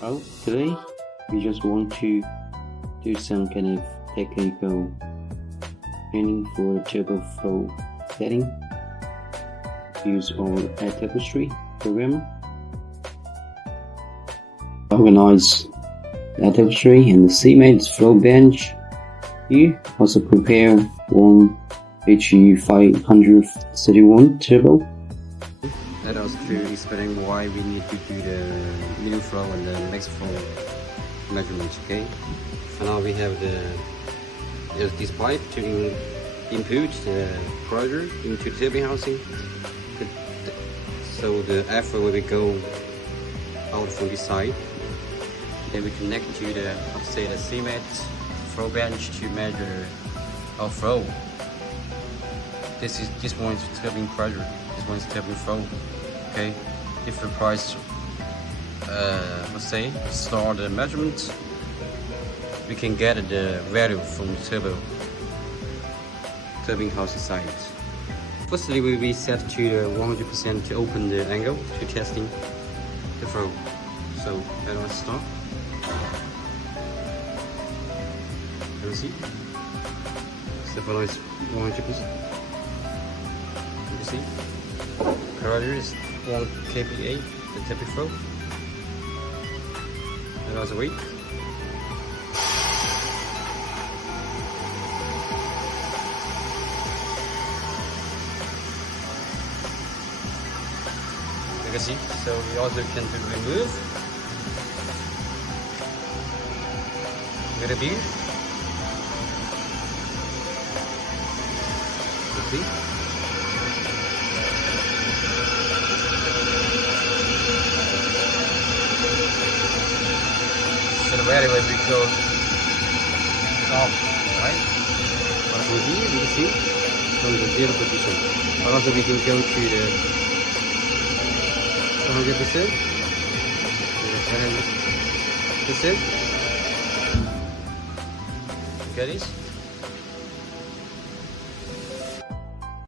Well, today we just want to do some kind of technical training for the turbo flow setting. Use our tapestry program. Organize the tapestry and the cement flow bench. You also prepare one HE 531 turbo. Let us to explain why we need to do the middle flow and the max flow measurements. Okay, so now we have this pipe to input the pressure into the turbine housing, so the air flow will go out from this side. Then we connect to the cement flow bench to measure our flow. This one is turbine pressure. This one is turbine flow. Okay, different price. Start the measurement. We can get the value from the turbine housing side. Firstly, we will be set to 100% to open the angle to testing the flow. So let us start. Let us see. The flow is 100%. You see, pressure is 1 kPa, the turbine flow. Let us wait. You can see, so we also can remove with a view. You see? So the value will be close off, right? But from here you can see from the 0 position. But also we can go to the 100%. You get this?